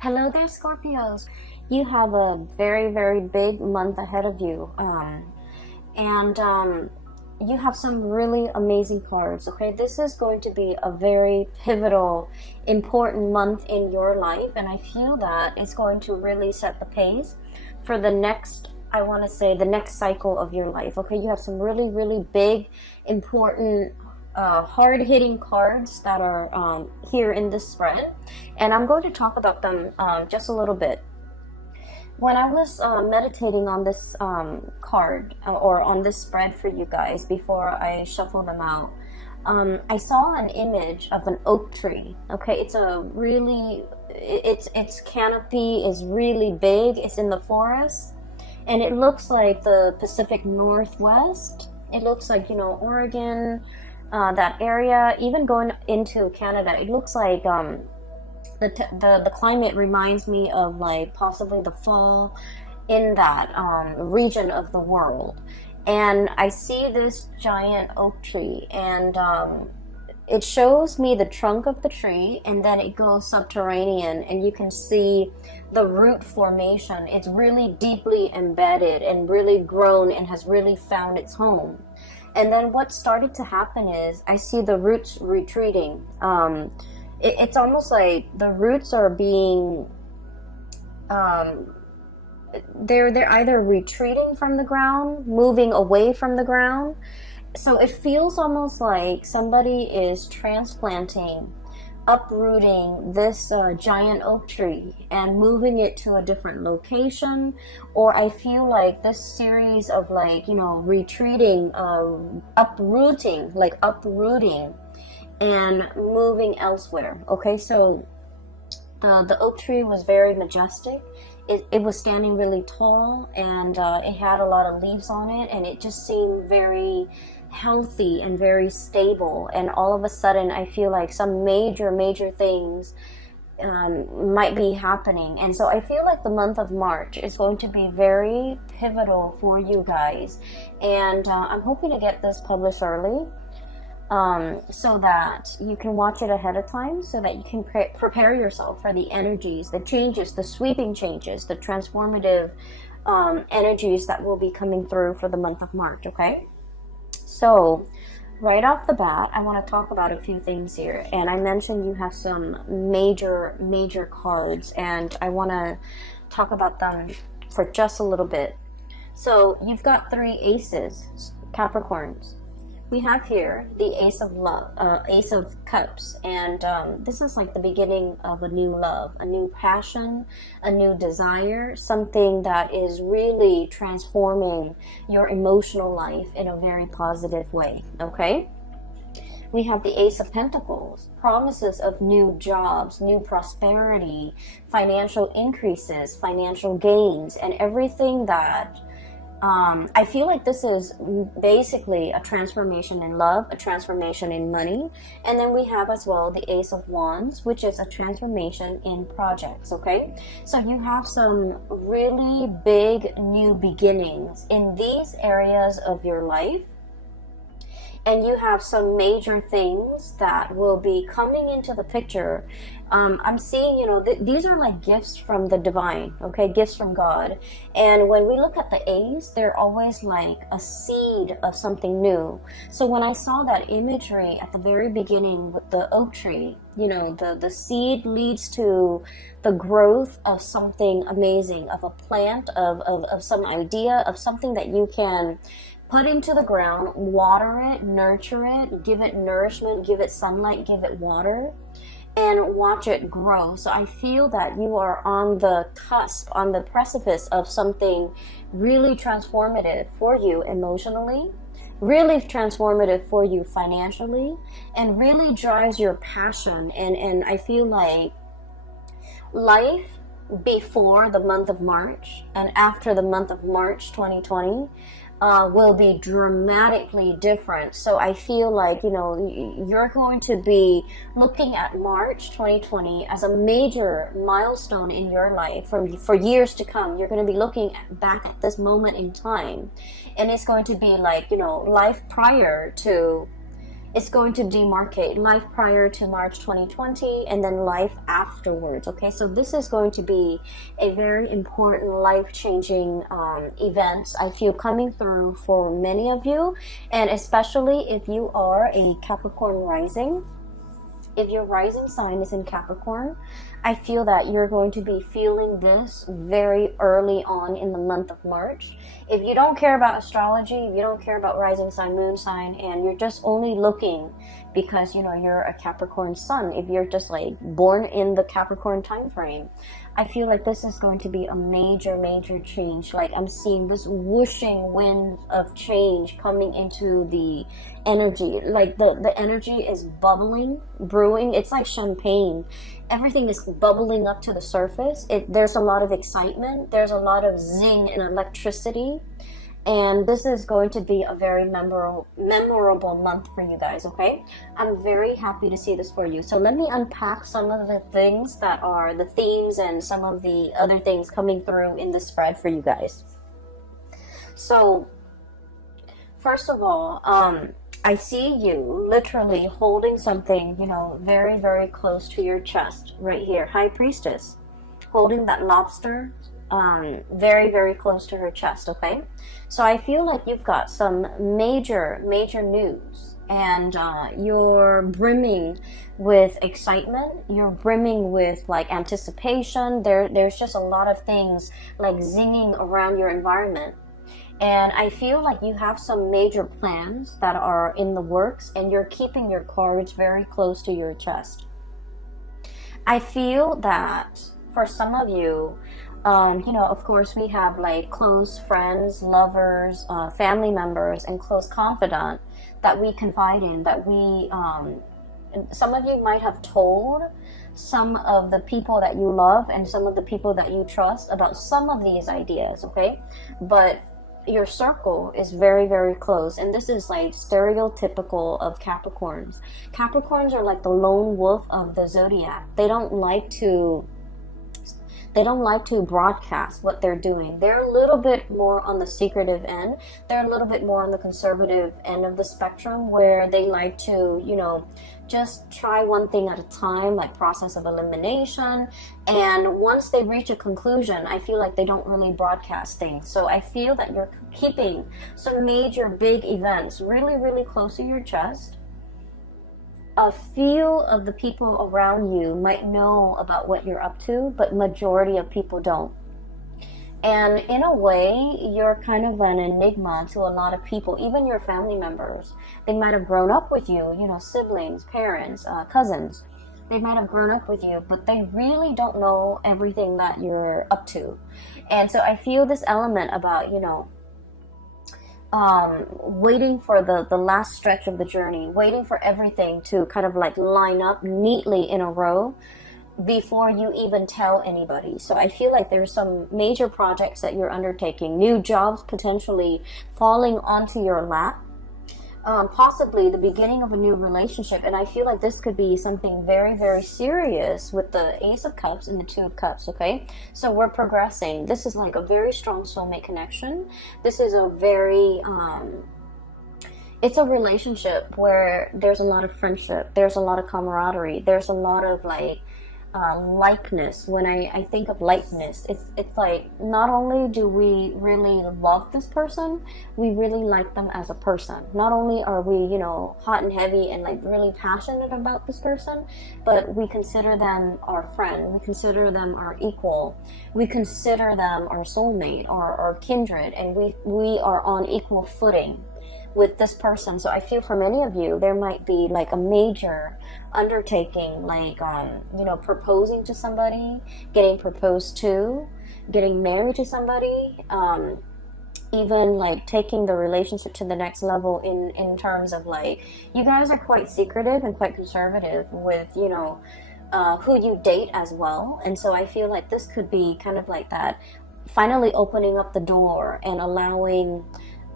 Hello there, Scorpios. You have a very, very big month ahead of you. And you have some really amazing cards, okay? This is going to be a very pivotal, important month in your life. And I feel that it's going to really set the pace for the next, I want to say, the next cycle of your life, okay? You have some really, really big, important, hard-hitting cards that are here in this spread, and I'm going to talk about them just a little bit. When I was meditating on this card or on this spread for you guys before I shuffle them out, I saw an image of an oak tree. Okay, it's a really, its canopy is really big. It's in the forest, and it looks like the Pacific Northwest. It looks like, you know, Oregon, that area, even going into Canada. It looks like the climate reminds me of like possibly the fall in that region of the world. And I see this giant oak tree, and it shows me the trunk of the tree, and then it goes subterranean, and you can see the root formation. It's really deeply embedded and really grown and has really found its home. And then what started to happen is I see the roots retreating. It's almost like the roots are being, they're either retreating from the ground, moving away from the ground. So it feels almost like somebody is transplanting, uprooting this giant oak tree and moving it to a different location. Or I feel like this series of, like, you know, retreating, uprooting and moving elsewhere. Okay, so the oak tree was very majestic. It was standing really tall, and it had a lot of leaves on it, and it just seemed very healthy and very stable. And all of a sudden I feel like some major things might be happening. And so I feel like the month of March is going to be very pivotal for you guys, and I'm hoping to get this published early, so that you can watch it ahead of time, so that you can prepare yourself for the energies, the changes, the sweeping changes, the transformative energies that will be coming through for the month of March, okay? So right off the bat, I want to talk about a few things here. And I mentioned you have some major cards, and I want to talk about them for just a little bit. So you've got 3 aces, Capricorns. We have here the Ace of Love, Ace of Cups, and this is like the beginning of a new love, a new passion, a new desire, something that is really transforming your emotional life in a very positive way, okay? We have the Ace of Pentacles, promises of new jobs, new prosperity, financial increases, financial gains, and everything that I feel like this is basically a transformation in love, a transformation in money. And then we have as well the Ace of Wands, which is a transformation in projects, okay? So you have some really big new beginnings in these areas of your life. And you have some major things that will be coming into the picture. I'm seeing, you know, these are like gifts from the divine, okay? Gifts from God. And when we look at the A's, they're always like a seed of something new. So when I saw that imagery at the very beginning with the oak tree, you know, the seed leads to the growth of something amazing, of a plant, of some idea, of something that you can put into the ground, water it, nurture it, give it nourishment, give it sunlight, give it water, and watch it grow. So I feel that you are on the cusp, on the precipice of something really transformative for you emotionally, really transformative for you financially, and really drives your passion. And I feel like life before the month of March and after the month of March 2020 will be dramatically different. So I feel like, you know, you're going to be looking at March 2020 as a major milestone in your life for years to come. You're going to be looking back at this moment in time, and it's going to be like, you know, life prior to It's going to demarcate life prior to March 2020 and then life afterwards. Okay, so this is going to be a very important life-changing event, I feel, coming through for many of you, and especially if you are a Capricorn rising. If your rising sign is in Capricorn, I feel that you're going to be feeling this very early on in the month of March. If you don't care about astrology, if you don't care about rising sign, moon sign, and you're just only looking because, you know, you're a Capricorn sun, if you're just like born in the Capricorn time frame, I feel like this is going to be a major change. Like, I'm seeing this whooshing wind of change coming into the energy. Like the energy is bubbling, brewing. It's like champagne. Everything is bubbling up to the surface. There's a lot of excitement. There's a lot of zing and electricity. And this is going to be a very memorable month for you guys, okay? I'm very happy to see this for you. So let me unpack some of the things that are the themes and some of the other things coming through in this spread for you guys. So, first of all, I see you literally holding something, you know, very close to your chest right here. High Priestess, holding that lobster, very close to her chest, okay? So I feel like you've got some major news, and you're brimming with excitement. You're brimming with like anticipation. There's just a lot of things like zinging around your environment. And I feel like you have some major plans that are in the works, and you're keeping your cards very close to your chest. I feel that for some of you, you know, of course, we have like close friends, lovers, family members, and close confidant that we confide in, that we, some of you might have told some of the people that you love and some of the people that you trust about some of these ideas, okay? But your circle is very close, and this is like stereotypical of Capricorns. Capricorns are like the lone wolf of the zodiac. They don't like to broadcast what they're doing. They're a little bit more on the secretive end. They're a little bit more on the conservative end of the spectrum, where they like to, you know, just try one thing at a time, like process of elimination. And once they reach a conclusion, I feel like they don't really broadcast things. So I feel that you're keeping some major big events really close to your chest. A few of the people around you might know about what you're up to, but majority of people don't. And in a way, you're kind of an enigma to a lot of people, even your family members. They might have grown up with you, you know, siblings, parents, cousins. They might have grown up with you, but they really don't know everything that you're up to. And so I feel this element about, you know, waiting for the last stretch of the journey, waiting for everything to kind of like line up neatly in a row before you even tell anybody. So I feel like there's some major projects that you're undertaking, new jobs potentially falling onto your lap, possibly the beginning of a new relationship. And I feel like this could be something very serious with the Ace of Cups and the Two of Cups, okay? So we're progressing. This is like a very strong soulmate connection. This is a very, it's a relationship where there's a lot of friendship, there's a lot of camaraderie, there's a lot of like, likeness. When I think of likeness, it's like not only do we really love this person, we really like them as a person. Not only are we, you know, hot and heavy and like really passionate about this person, but we consider them our friend, we consider them our equal, we consider them our soulmate, our kindred, and we are on equal footing with this person. So I feel for many of you, there might be like a major undertaking, like, you know, proposing to somebody, getting proposed to, getting married to somebody, even like taking the relationship to the next level in terms of like, you guys are quite secretive and quite conservative with, you know, who you date as well. And so I feel like this could be kind of like that, finally opening up the door and allowing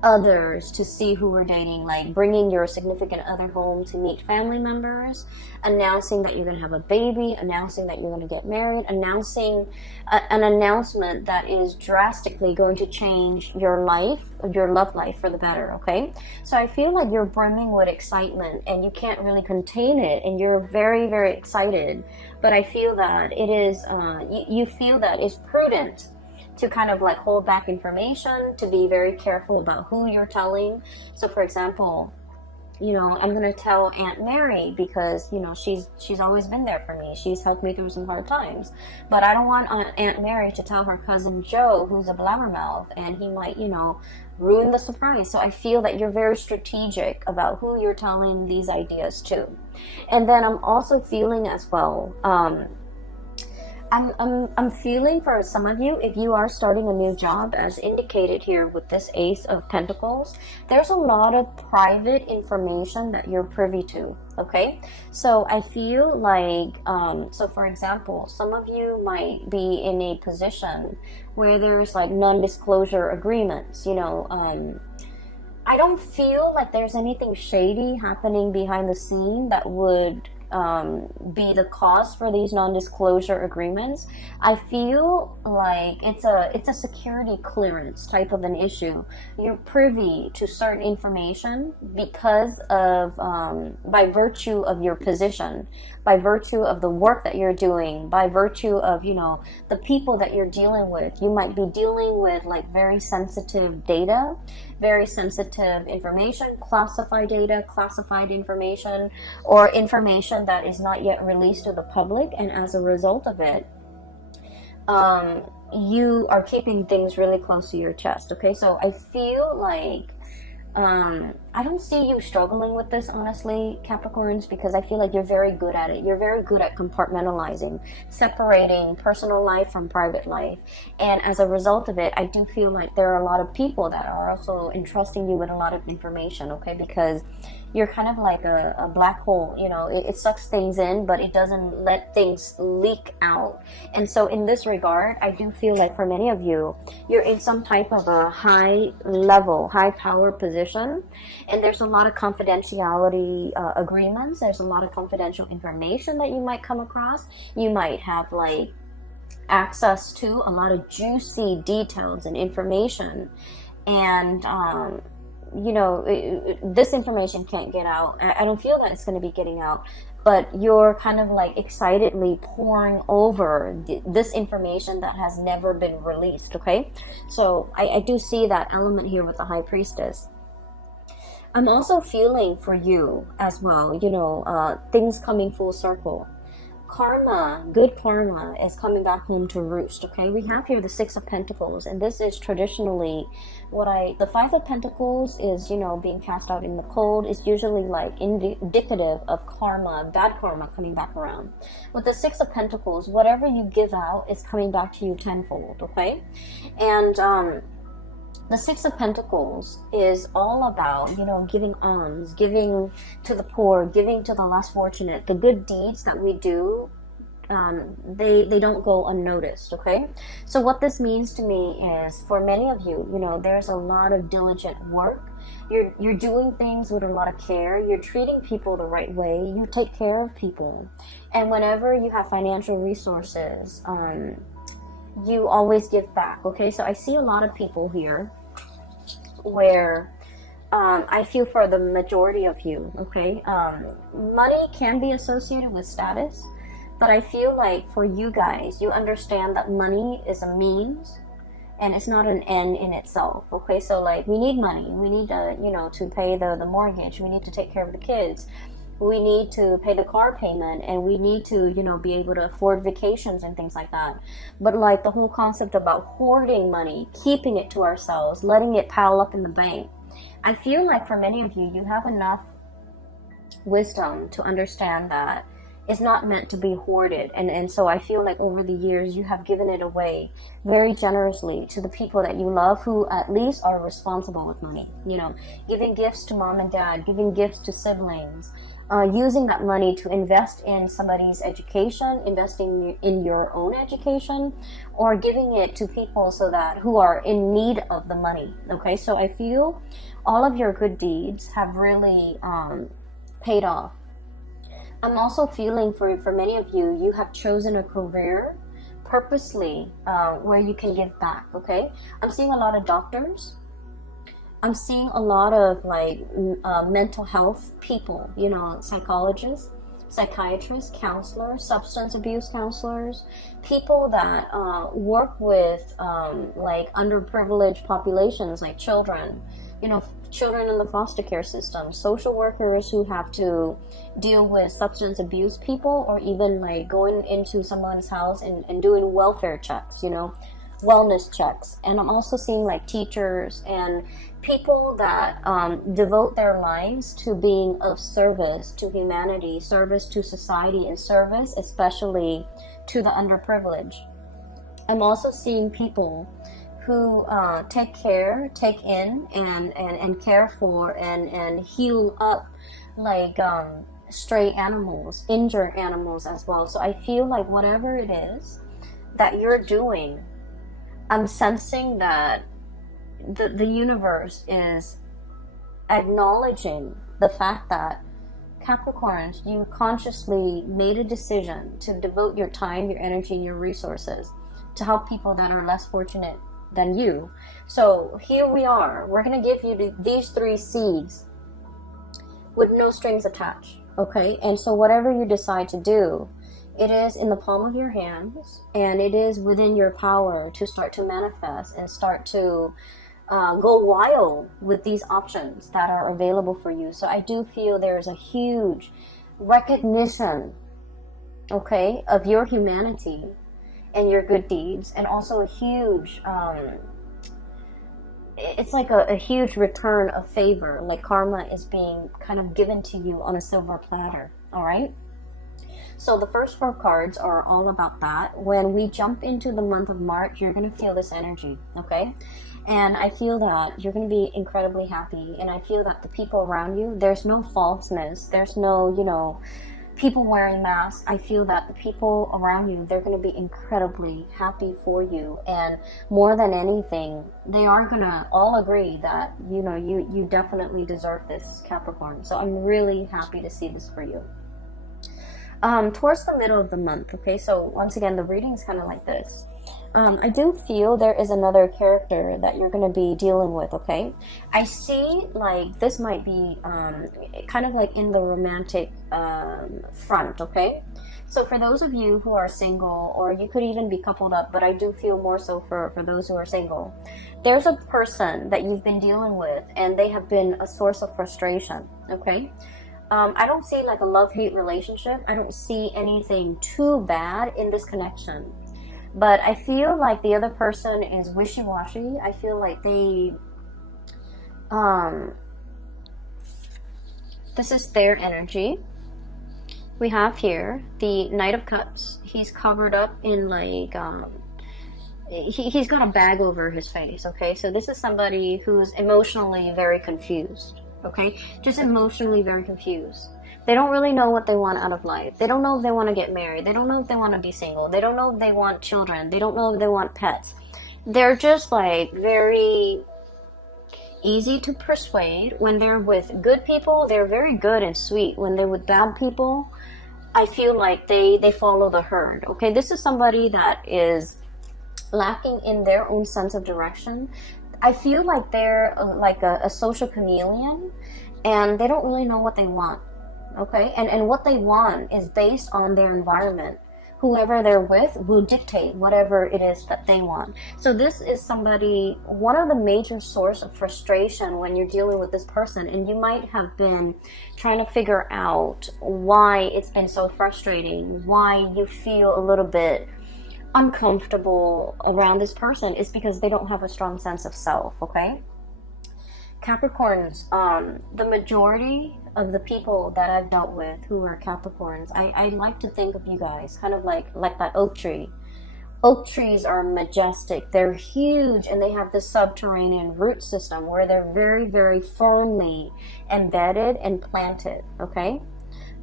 others to see who we're dating, like bringing your significant other home to meet family members, announcing that you're going to have a baby, announcing that you're going to get married, announcing an announcement that is drastically going to change your life, your love life for the better, okay? So I feel like you're brimming with excitement and you can't really contain it, and you're very, very excited. But I feel that it is, you feel that it's prudent to kind of like hold back information, to be very careful about who you're telling. So for example, you know, I'm gonna tell Aunt Mary because, you know, she's always been there for me. She's helped me through some hard times. But I don't want Aunt Mary to tell her cousin Joe, who's a blabbermouth, and he might, you know, ruin the surprise. So I feel that you're very strategic about who you're telling these ideas to. And then I'm also feeling as well, I'm feeling for some of you, if you are starting a new job, as indicated here with this Ace of Pentacles, there's a lot of private information that you're privy to, okay? So I feel like, so for example, some of you might be in a position where there's like non-disclosure agreements, you know. I don't feel like there's anything shady happening behind the scene that would be the cause for these non-disclosure agreements. I feel like it's a security clearance type of an issue. You're privy to certain information because of by virtue of your position, by virtue of the work that you're doing, by virtue of, you know, the people that you're dealing with. You might be dealing with like very sensitive data, very sensitive information, classified data, classified information, or information that is not yet released to the public, and as a result of it, you are keeping things really close to your chest, okay? So I feel like I don't see you struggling with this, honestly, Capricorns, because I feel like you're very good at it. You're very good at compartmentalizing, separating personal life from private life. And as a result of it, I do feel like there are a lot of people that are also entrusting you with a lot of information, okay? Because you're kind of like a black hole, you know, it sucks things in, but it doesn't let things leak out. And so in this regard, I do feel like for many of you, you're in some type of a high level, high power position, and there's a lot of confidentiality agreements. There's a lot of confidential information that you might come across. You might have like access to a lot of juicy details and information, and you know, this information can't get out. I don't feel that it's going to be getting out, but you're kind of like excitedly pouring over this information that has never been released, okay? So I do see that element here with the High Priestess. I'm also feeling for you as well, you know, things coming full circle. Karma, good karma, is coming back home to roost, okay? We have here the Six of Pentacles, and this is traditionally the Five of Pentacles is, you know, being cast out in the cold. Is usually like indicative of karma, bad karma coming back around. With the Six of Pentacles, whatever you give out is coming back to you tenfold, okay? And the Six of Pentacles is all about, you know, giving alms, giving to the poor, giving to the less fortunate. The good deeds that we do, they don't go unnoticed, okay? So what this means to me is, for many of you, you know, there's a lot of diligent work. You're doing things with a lot of care. You're treating people the right way. You take care of people. And whenever you have financial resources, you always give back, okay? So I see a lot of people here where I feel for the majority of you, okay? Money can be associated with status, but I feel like for you guys, you understand that money is a means and it's not an end in itself, okay? So like, we need money. We need to, you know, to pay the mortgage. We need to take care of the kids. We need to pay the car payment, and we need to, you know, be able to afford vacations and things like that. But like the whole concept about hoarding money, keeping it to ourselves, letting it pile up in the bank, I feel like for many of you, you have enough wisdom to understand that it's not meant to be hoarded. And so I feel like over the years, you have given it away very generously to the people that you love, who at least are responsible with money. You know, giving gifts to mom and dad, giving gifts to siblings, using that money to invest in somebody's education, investing in your own education, or giving it to people so that who are in need of the money. Okay, so I feel all of your good deeds have really paid off. I'm also feeling for many of you, you have chosen a career purposely where you can give back. Okay, I'm seeing a lot of doctors. I'm seeing a lot of like mental health people, you know, psychologists, psychiatrists, counselors, substance abuse counselors, people that work with like underprivileged populations like children, you know, children in the foster care system, social workers who have to deal with substance abuse people, or even like going into someone's house and doing welfare checks, you know, wellness checks. And I'm also seeing like teachers and people that devote their lives to being of service to humanity, service to society, and service especially to the underprivileged. I'm also seeing people who take in and care for and heal up like stray animals, injured animals as well. So I feel like whatever it is that you're doing, I'm sensing that the universe is acknowledging the fact that Capricorns, you consciously made a decision to devote your time, your energy, and your resources to help people that are less fortunate than you. So here we are. We're going to give you these 3 seeds with no strings attached. Okay? And so whatever you decide to do, it is in the palm of your hands, and it is within your power to start to manifest and start to go wild with these options that are available for you. So I do feel there's a huge recognition, okay, of your humanity and your good deeds, and also a huge it's like a huge return of favor, like karma is being kind of given to you on a silver platter. All right, so the first 4 cards are all about that. When we jump into the month of March, you're going to feel this energy, okay? And I feel that you're going to be incredibly happy, and I feel that the people around you, there's no falseness, there's no, you know, people wearing masks. I feel that the people around you, they're going to be incredibly happy for you, and more than anything, they are going to all agree that, you know, you definitely deserve this, Capricorn. So I'm really happy to see this for you. Towards the middle of the month, okay, so once again, the reading is kind of like this. I do feel there is another character that you're going to be dealing with, okay? I see like this might be kind of like in the romantic front, okay? So for those of you who are single, or you could even be coupled up, but I do feel more so for those who are single, there's a person that you've been dealing with, and they have been a source of frustration, okay? I don't see like a love-hate relationship. I don't see anything too bad in this connection. But I feel like the other person is wishy-washy. I feel like they, this is their energy. We have here the Knight of Cups. He's covered up in like, he's got a bag over his face, okay? So this is somebody who's emotionally very confused, okay? Just emotionally very confused. They don't really know what they want out of life. They don't know if they want to get married. They don't know if they want to be single. They don't know if they want children. They don't know if they want pets. They're just like very easy to persuade. When they're with good people, they're very good and sweet. When they're with bad people, I feel like they follow the herd. Okay, this is somebody that is lacking in their own sense of direction. I feel like they're like a social chameleon, and they don't really know what they want. Okay, and what they want is based on their environment. Whoever they're with will dictate whatever it is that they want. So this is somebody, one of the major source of frustration when you're dealing with this person, and you might have been trying to figure out why it's been so frustrating, why you feel a little bit uncomfortable around this person, is because they don't have a strong sense of self, okay? Capricorns, the majority of the people that I've dealt with who are Capricorns, I like to think of you guys kind of like that oak tree. Oak trees are majestic, they're huge, and they have this subterranean root system where they're very, very firmly embedded and planted, okay?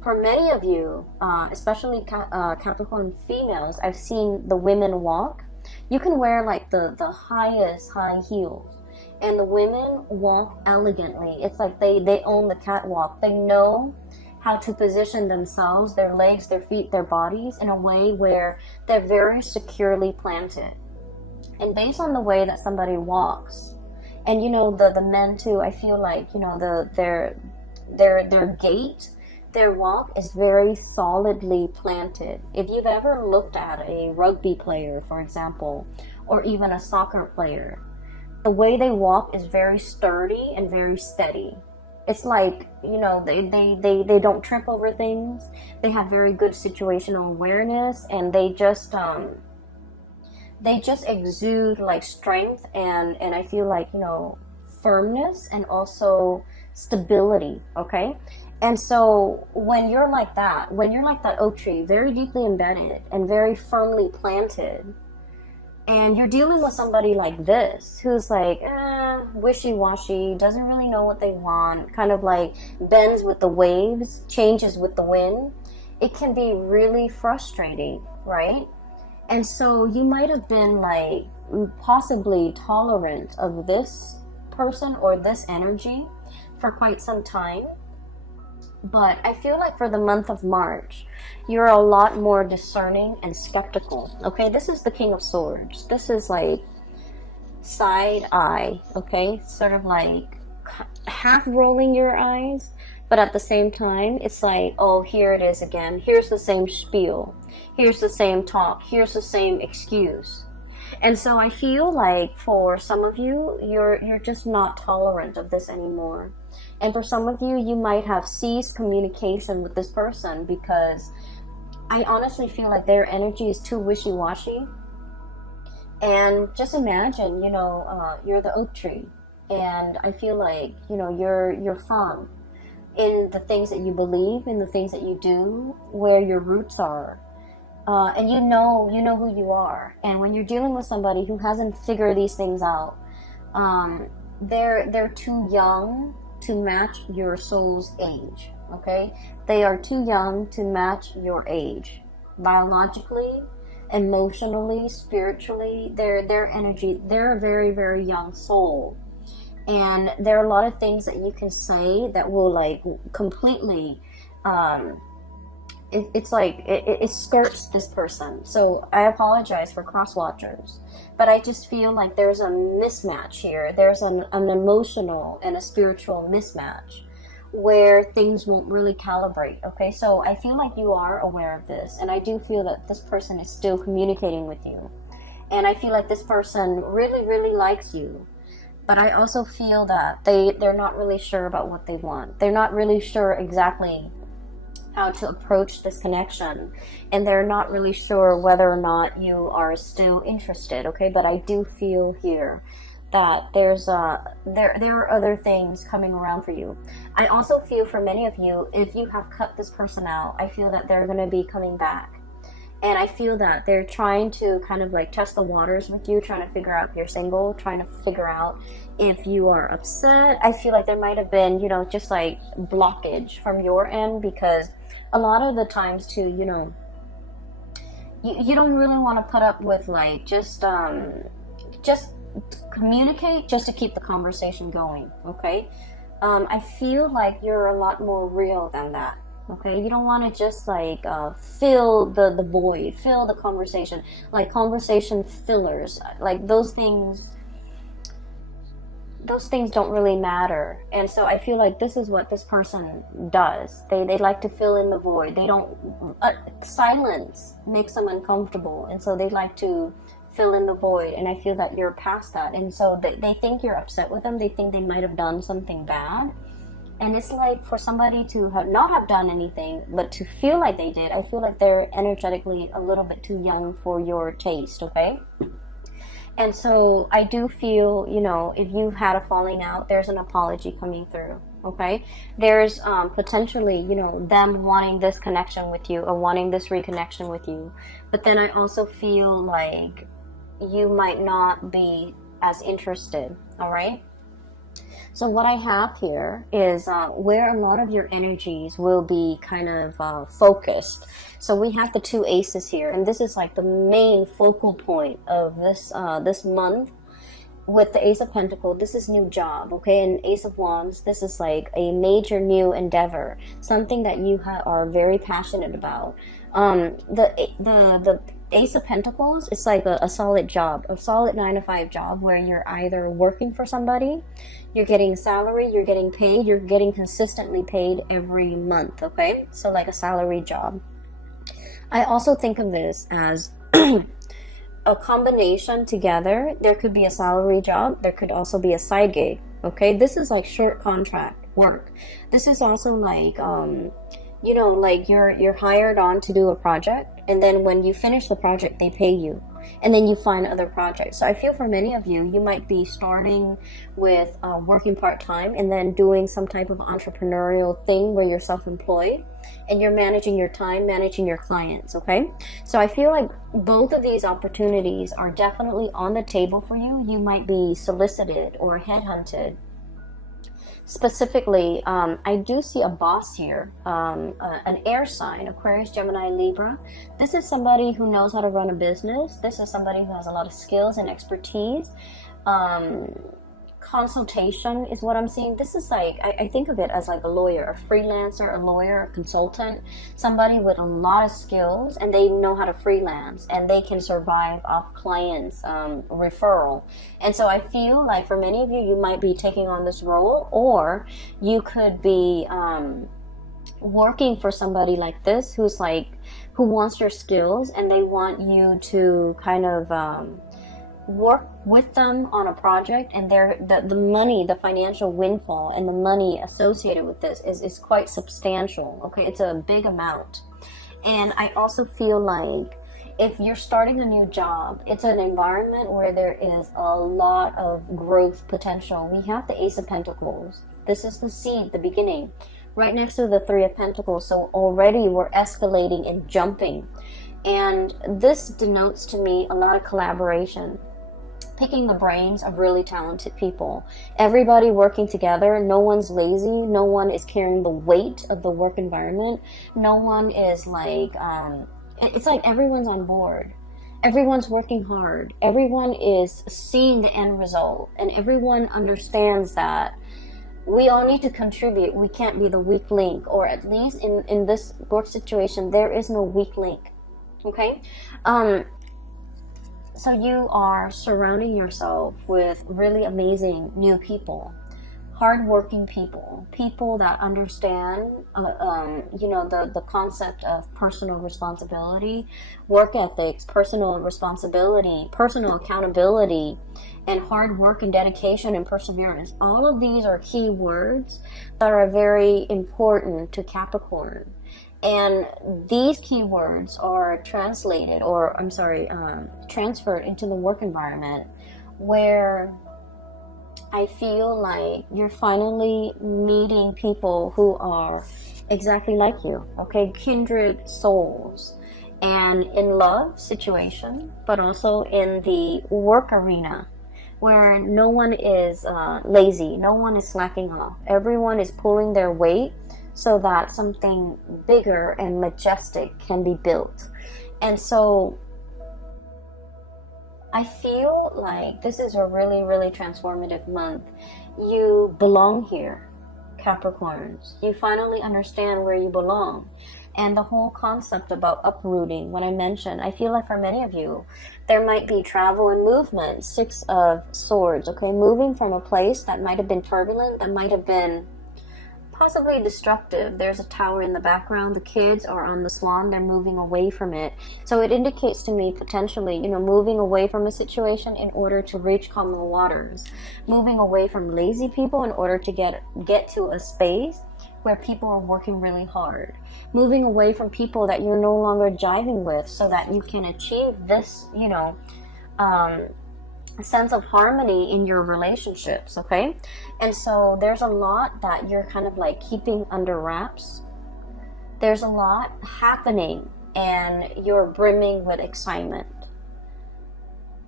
for many of you, especially Capricorn females, I've seen the women walk. You can wear like the highest high heels, and the women walk elegantly. It's like they own the catwalk. They know how to position themselves, their legs, their feet, their bodies in a way where they're very securely planted. And based on the way that somebody walks, and you know, the men too, I feel like, you know, their gait, their walk is very solidly planted. If you've ever looked at a rugby player, for example, or even a soccer player, the way they walk is very sturdy and very steady. It's like, you know, they don't trip over things. They have very good situational awareness, and they just exude like strength and I feel like, you know, firmness and also stability. Okay. And so when you're like that oak tree, very deeply embedded and very firmly planted, and you're dealing with somebody like this, who's like, wishy-washy, doesn't really know what they want, kind of like bends with the waves, changes with the wind, it can be really frustrating, right? And so you might have been like possibly tolerant of this person or this energy for quite some time. But I feel like for the month of March, you're a lot more discerning and skeptical. Okay, this is the King of Swords. This is like side eye, okay? Sort of like half rolling your eyes, but at the same time, it's like, oh, here it is again. Here's the same spiel. Here's the same talk. Here's the same excuse. And so I feel like for some of you, you're just not tolerant of this anymore. And for some of you, you might have ceased communication with this person because I honestly feel like their energy is too wishy-washy. And just imagine, you know, you're the oak tree, and I feel like, you know, you're firm in the things that you believe, in the things that you do, where your roots are. And you know who you are. And when you're dealing with somebody who hasn't figured these things out, they're too young to match your soul's age. Okay, they are too young to match your age, biologically, emotionally, spiritually. Their energy. They're a very, very young soul, and there are a lot of things that you can say that will like completely. It's like it skirts this person. So I apologize for cross watchers, but I just feel like there's a mismatch here. There's an emotional and a spiritual mismatch where things won't really calibrate. Okay, so I feel like you are aware of this, and I do feel that this person is still communicating with you, and I feel like this person really, really likes you. But I also feel that they're not really sure about what they want. They're not really sure exactly how to approach this connection, and they're not really sure whether or not you are still interested. Okay, but I do feel here that there are other things coming around for you. I also feel for many of you, if you have cut this person out, I feel that they're going to be coming back, and I feel that they're trying to kind of like test the waters with you, trying to figure out if you're single, trying to figure out if you are upset. I feel like there might have been, you know, just like blockage from your end, because a lot of the times too, you know, you don't really want to put up with like just communicate just to keep the conversation going. Okay, I feel like you're a lot more real than that. Okay, you don't want to just like fill the void, fill the conversation, like conversation fillers, like those things don't really matter. And so I feel like this is what this person does. They like to fill in the void. They don't silence makes them uncomfortable, and so they like to fill in the void. And I feel that you're past that, and so they think you're upset with them. They think they might have done something bad, and it's like for somebody to not have done anything but to feel like they did. I feel like they're energetically a little bit too young for your taste. Okay. And so I do feel, you know, if you've had a falling out, there's an apology coming through, okay? There's potentially, you know, them wanting this connection with you or wanting this reconnection with you. But then I also feel like you might not be as interested, all right? So what I have here is where a lot of your energies will be kind of focused. So we have the two aces here, and this is like the main focal point of this month. With the Ace of Pentacles, this is new job, okay? And Ace of Wands, this is like a major new endeavor, something that you are very passionate about. The Ace of Pentacles, it's like a solid job, a solid 9-to-5 job where you're either working for somebody, you're getting salary, you're getting paid, you're getting consistently paid every month, okay? So like a salary job. I also think of this as a combination together. There could be a salary job, there could also be a side gig, okay? This is like short contract work. This is also like you know, like you're hired on to do a project, and then when you finish the project they pay you, and then you find other projects. So I feel for many of you, you might be starting with working part-time and then doing some type of entrepreneurial thing where you're self-employed and you're managing your time, managing your clients, okay? So I feel like both of these opportunities are definitely on the table for you. You might be solicited or headhunted. Specifically, I do see a boss here, an air sign, Aquarius, Gemini, Libra. This is somebody who knows how to run a business. This is somebody who has a lot of skills and expertise. Consultation is what I'm seeing. This is like, I think of it as like a lawyer, a freelancer, a lawyer, a consultant, somebody with a lot of skills, and they know how to freelance and they can survive off clients' referral. And so I feel like for many of you, you might be taking on this role, or you could be working for somebody like this who wants your skills, and they want you to kind of work with them on a project, and the money, the financial windfall and the money associated with this is quite substantial, okay? It's a big amount. And I also feel like if you're starting a new job, it's an environment where there is a lot of growth potential. We have the Ace of Pentacles. This is the seed, the beginning, right next to the Three of Pentacles. So already we're escalating and jumping. And this denotes to me a lot of collaboration, picking the brains of really talented people, everybody working together. No one's lazy, no one is carrying the weight of the work environment, no one is like it's like everyone's on board, everyone's working hard, everyone is seeing the end result, and everyone understands that we all need to contribute. We can't be the weak link, or at least in this work situation there is no weak link, okay? So you are surrounding yourself with really amazing new people, hardworking people, people that understand, you know, the concept of personal responsibility, work ethics, personal responsibility, personal accountability, and hard work and dedication and perseverance. All of these are key words that are very important to Capricorn. And these keywords are translated, or I'm sorry, transferred into the work environment, where I feel like you're finally meeting people who are exactly like you, okay? Kindred souls. And in love situation, but also in the work arena, where no one is lazy, no one is slacking off. Everyone is pulling their weight so that something bigger and majestic can be built. And so I feel like this is a really, really transformative month. You belong here, Capricorns. You finally understand where you belong. And the whole concept about uprooting, when I mentioned, I feel like for many of you, there might be travel and movement. Six of Swords, okay? Moving from a place that might have been turbulent, that might have been possibly destructive. There's a tower in the background. The kids are on the swan. They're moving away from it. So it indicates to me potentially, you know, moving away from a situation in order to reach calmer waters. Moving away from lazy people in order to get to a space where people are working really hard. Moving away from people that you're no longer jiving with so that you can achieve this, you know, a sense of harmony in your relationships, okay? And so there's a lot that you're kind of like keeping under wraps. There's a lot happening and you're brimming with excitement.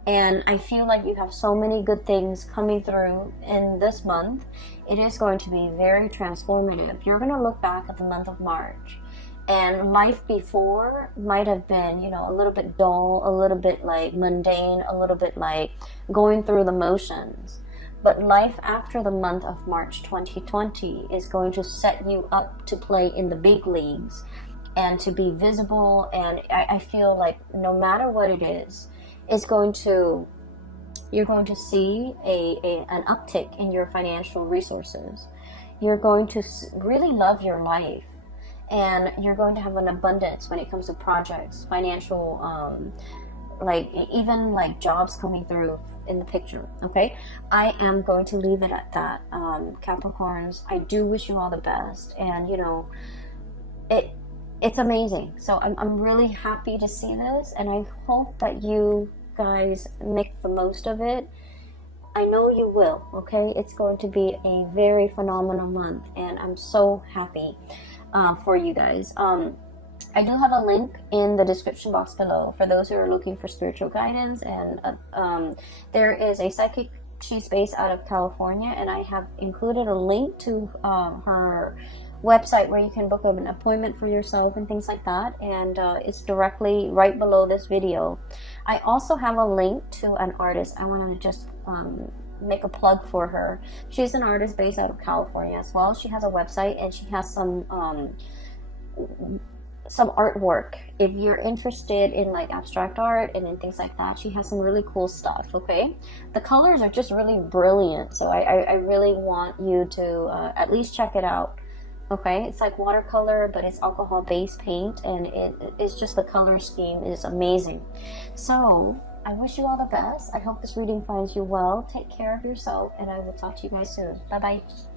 And I feel like you have so many good things coming through in this month. It is going to be very transformative. You're going to look back at the month of March, and life before might have been, you know, a little bit dull, a little bit like mundane, a little bit like going through the motions. But life after the month of March 2020 is going to set you up to play in the big leagues and to be visible. And I feel like no matter what it is, you're going to see an uptick in your financial resources. You're going to really love your life, and you're going to have an abundance when it comes to projects, financial, like even like jobs coming through in the picture. Okay, I am going to leave it at that. Capricorns, I do wish you all the best, and you know, it's amazing. So I'm really happy to see this, and I hope that you guys make the most of it. I know you will. Okay, it's going to be a very phenomenal month, and I'm so happy for you guys. I do have a link in the description box below for those who are looking for spiritual guidance, and there is a psychic. She's based out of California, and I have included a link to her website where you can book an appointment for yourself and things like that, and it's directly right below this video. I also have a link to an artist. I want to just make a plug for her. She's an artist based out of California as well. She has a website, and she has some artwork. If you're interested in like abstract art and in things like that, she has some really cool stuff. Okay, the colors are just really brilliant, so I really want you to at least check it out. Okay, it's like watercolor, but it's alcohol based paint, and it's just, the color scheme is amazing. So I wish you all the best. I hope this reading finds you well. Take care of yourself, and I will talk to you guys soon. Bye bye.